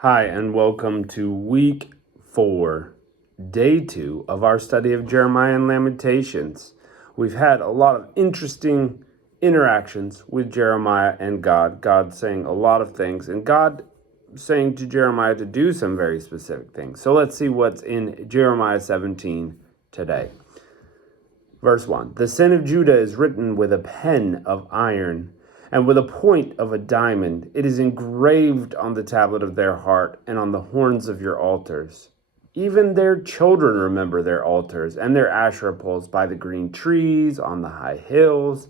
Hi, and welcome to week 4, day 2 of our study of Jeremiah and Lamentations. We've had a lot of interesting interactions with Jeremiah and God. God saying a lot of things, and God saying to Jeremiah to do some very specific things. So let's see what's in Jeremiah 17 today. Verse 1. The sin of Judah is written with a pen of iron, and with a point of a diamond. It is engraved on the tablet of their heart and on the horns of your altars. Even their children remember their altars and their Asherah poles by the green trees, on the high hills.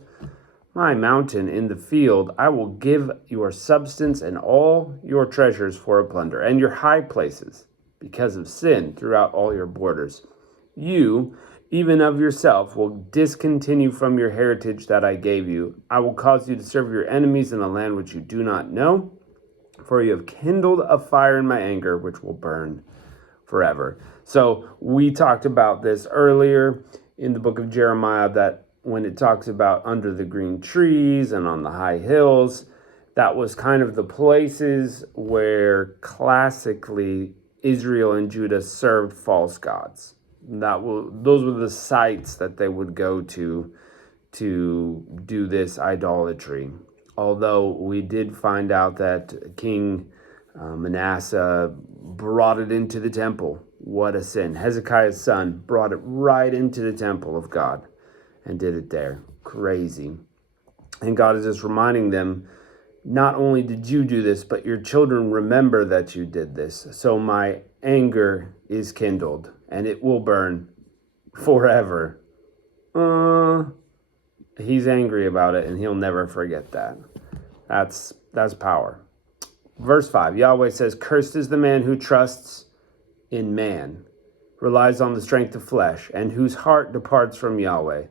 My mountain in the field, I will give your substance and all your treasures for a plunder, and your high places, because of sin throughout all your borders. You, even of yourself, will discontinue from your heritage that I gave you. I will cause you to serve your enemies in a land which you do not know, for you have kindled a fire in my anger, which will burn forever. So we talked about this earlier in the book of Jeremiah, that when it talks about under the green trees and on the high hills, that was kind of the places where classically Israel and Judah served false gods. Those were the sites that they would go to do this idolatry. Although we did find out that King Manasseh brought it into the temple. What a sin. Hezekiah's son brought it right into the temple of God and did it there. Crazy. And God is just reminding them, not only did you do this, but your children remember that you did this. So my anger is kindled, and it will burn forever. He's angry about it, and he'll never forget that. That's power. Verse 5, Yahweh says, cursed is the man who trusts in man, relies on the strength of flesh, and whose heart departs from Yahweh.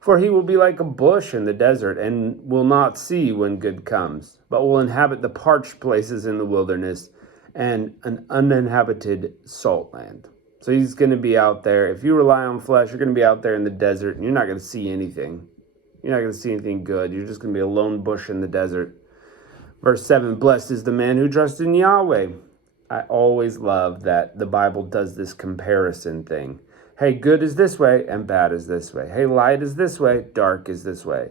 For he will be like a bush in the desert, and will not see when good comes, but will inhabit the parched places in the wilderness and an uninhabited salt land. So he's going to be out there. If you rely on flesh, you're going to be out there in the desert, and you're not going to see anything. You're not going to see anything good. You're just going to be a lone bush in the desert. Verse 7, blessed is the man who trusts in Yahweh. I always love that the Bible does this comparison thing. Hey, good is this way, and bad is this way. Hey, light is this way, dark is this way.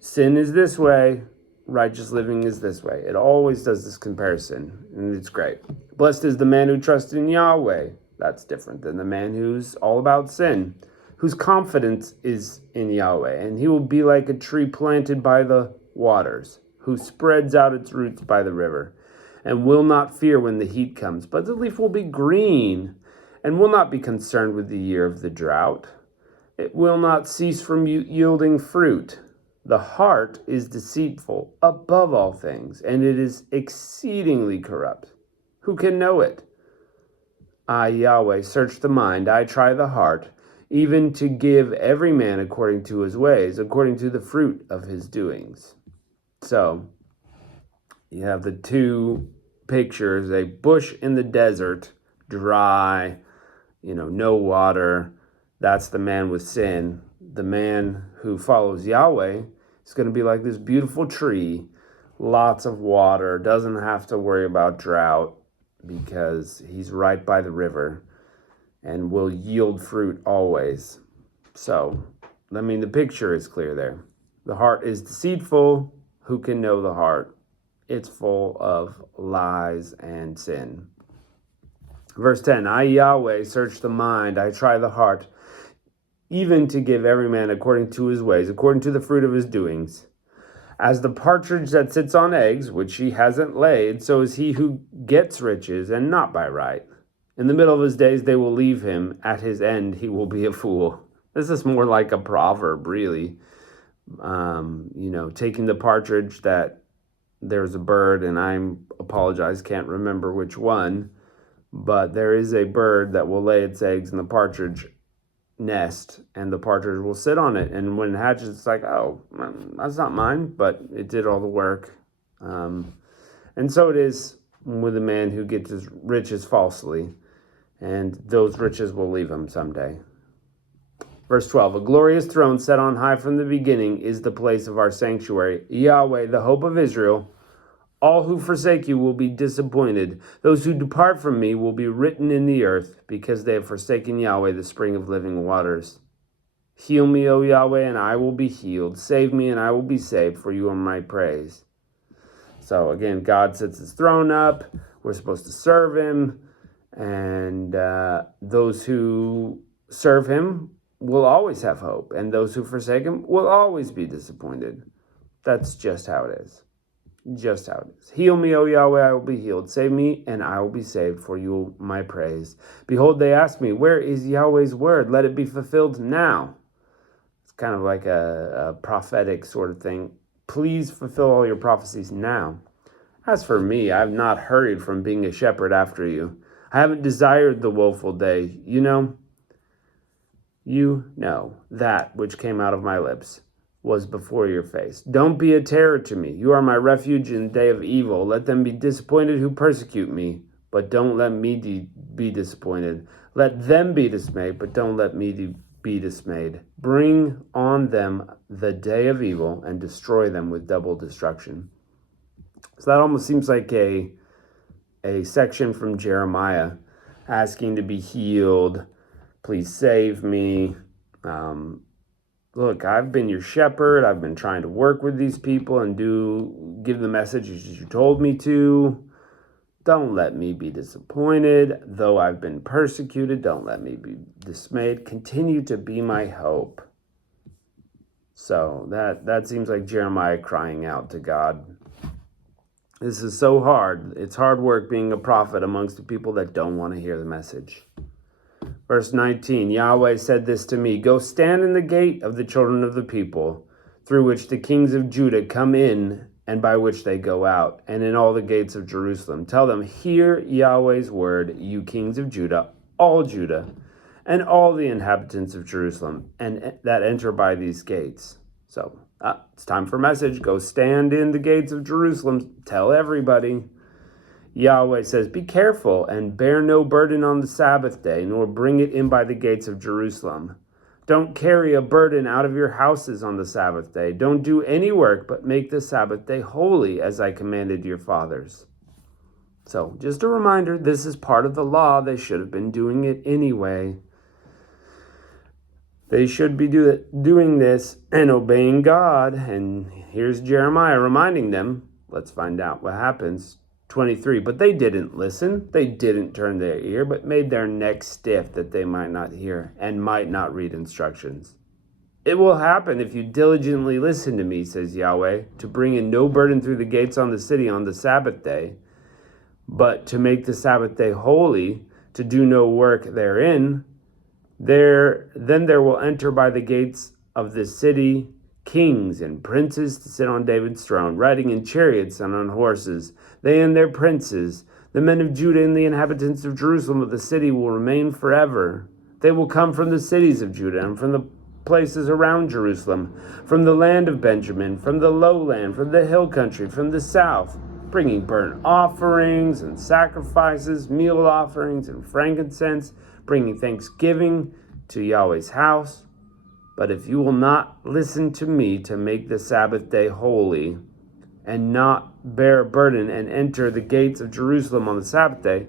Sin is this way, righteous living is this way. It always does this comparison, and it's great. Blessed is the man who trusts in Yahweh. That's different than the man who's all about sin, whose confidence is in Yahweh. And he will be like a tree planted by the waters, who spreads out its roots by the river, and will not fear when the heat comes. But the leaf will be green, and will not be concerned with the year of the drought. It will not cease from yielding fruit. The heart is deceitful above all things, and it is exceedingly corrupt. Who can know it? I, Yahweh, search the mind. I try the heart, even to give every man according to his ways, according to the fruit of his doings. So, you have the two pictures, a bush in the desert, dry, no water. That's the man with sin. The man who follows Yahweh is going to be like this beautiful tree, lots of water, doesn't have to worry about drought because he's right by the river and will yield fruit always. So, the picture is clear there. The heart is deceitful. Who can know the heart? It's full of lies and sin. Verse 10, I, Yahweh, search the mind, I try the heart, even to give every man according to his ways, according to the fruit of his doings. As the partridge that sits on eggs, which he hasn't laid, so is he who gets riches, and not by right. In the middle of his days they will leave him, at his end he will be a fool. This is more like a proverb, really. Taking the partridge that there's a bird, and I apologize, can't remember which one, but there is a bird that will lay its eggs in the partridge nest, and the partridge will sit on it. And when it hatches, it's like, oh, that's not mine, but it did all the work. And so it is with a man who gets his riches falsely, and those riches will leave him someday. Verse 12, a glorious throne set on high from the beginning is the place of our sanctuary. Yahweh, the hope of Israel, All who forsake you will be disappointed. Those who depart from me will be written in the earth, because they have forsaken Yahweh, the spring of living waters. Heal me, O Yahweh, and I will be healed. Save me, and I will be saved, for you are my praise. So again, God sets his throne up. We're supposed to serve him. And those who serve him will always have hope. And those who forsake him will always be disappointed. That's just how it is. Just how it is. Heal me, O Yahweh, I will be healed. Save me, and I will be saved, for you my praise. Behold, they ask me, where is Yahweh's word? Let it be fulfilled now. It's kind of like a prophetic sort of thing. Please fulfill all your prophecies now. As for me, I have not hurried from being a shepherd after you. I haven't desired the woeful day. You know that which came out of my lips was before your face. Don't be a terror to me. You are my refuge in the day of evil. Let them be disappointed who persecute me, but don't let me be disappointed. Let them be dismayed, but don't let me be dismayed. Bring on them the day of evil and destroy them with double destruction. So that almost seems like a section from Jeremiah asking to be healed. Please save me. Look, I've been your shepherd. I've been trying to work with these people and give the messages you told me to. Don't let me be disappointed. Though I've been persecuted, don't let me be dismayed. Continue to be my hope. So that seems like Jeremiah crying out to God. This is so hard. It's hard work being a prophet amongst the people that don't want to hear the message. Verse 19, Yahweh said this to me, go stand in the gate of the children of the people, through which the kings of Judah come in and by which they go out, and in all the gates of Jerusalem. Tell them, hear Yahweh's word, you kings of Judah, and all the inhabitants of Jerusalem, and that enter by these gates. So it's time for a message. Go stand in the gates of Jerusalem. Tell everybody. Yahweh says, be careful and bear no burden on the Sabbath day, nor bring it in by the gates of Jerusalem. Don't carry a burden out of your houses on the Sabbath day. Don't do any work, but make the Sabbath day holy, as I commanded your fathers. So just a reminder, this is part of the law. They should have been doing it anyway. They should be doing this and obeying God. And here's Jeremiah reminding them. Let's find out what happens. 23, but they didn't listen. They didn't turn their ear, but made their neck stiff that they might not hear and might not read instructions. It will happen if you diligently listen to me, says Yahweh, to bring in no burden through the gates on the city on the Sabbath day, but to make the Sabbath day holy, to do no work therein. Then there will enter by the gates of the city kings and princes to sit on David's throne, riding in chariots and on horses. They and their princes, the men of Judah and the inhabitants of Jerusalem of the city will remain forever. They will come from the cities of Judah and from the places around Jerusalem, from the land of Benjamin, from the lowland, from the hill country, from the south, bringing burnt offerings and sacrifices, meal offerings and frankincense, bringing thanksgiving to Yahweh's house. But if you will not listen to me to make the Sabbath day holy, and not bear a burden and enter the gates of Jerusalem on the Sabbath day,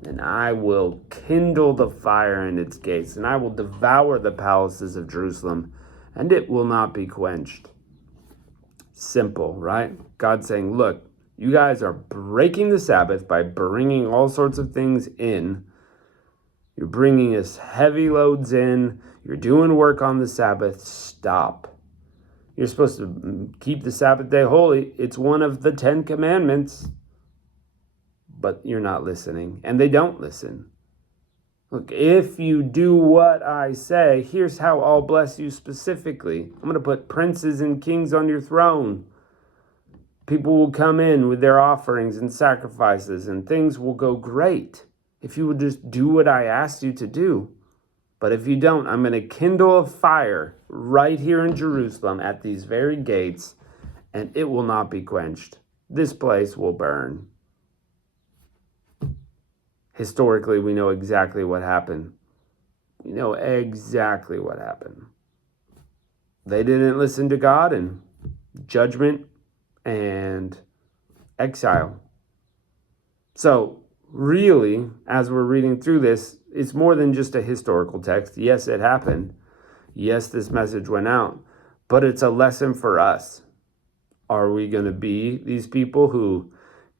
then I will kindle the fire in its gates, and I will devour the palaces of Jerusalem, and it will not be quenched. Simple, right? God saying, look, you guys are breaking the Sabbath by bringing all sorts of things in. You're bringing us heavy loads in. You're doing work on the Sabbath. Stop. You're supposed to keep the Sabbath day holy. It's one of the 10 commandments. But you're not listening. And they don't listen. Look, if you do what I say, here's how I'll bless you specifically. I'm going to put princes and kings on your throne. People will come in with their offerings and sacrifices, and things will go great if you would just do what I asked you to do. But if you don't, I'm going to kindle a fire right here in Jerusalem at these very gates, and it will not be quenched. This place will burn. Historically, we know exactly what happened. We know exactly what happened. They didn't listen to God, and judgment and exile. So, really, as we're reading through this, it's more than just a historical text. Yes, it happened. Yes, this message went out. But it's a lesson for us. Are we going to be these people who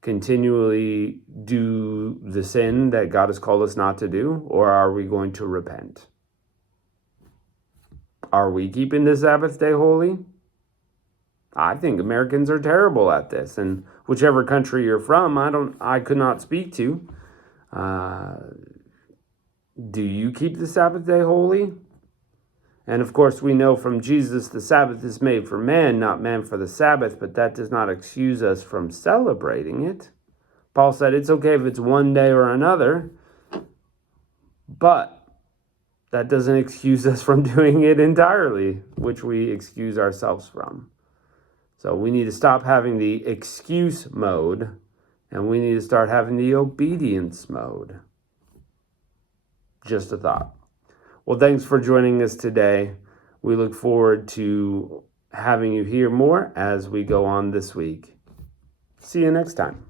continually do the sin that God has called us not to do? Or are we going to repent? Are we keeping the Sabbath day holy? I think Americans are terrible at this, and whichever country you're from, I could not speak to. Do you keep the Sabbath day holy? And of course, we know from Jesus, the Sabbath is made for man, not man for the Sabbath, but that does not excuse us from celebrating it. Paul said it's okay if it's one day or another, but that doesn't excuse us from doing it entirely, which we excuse ourselves from. So we need to stop having the excuse mode, and we need to start having the obedience mode. Just a thought. Well, thanks for joining us today. We look forward to having you hear more as we go on this week. See you next time.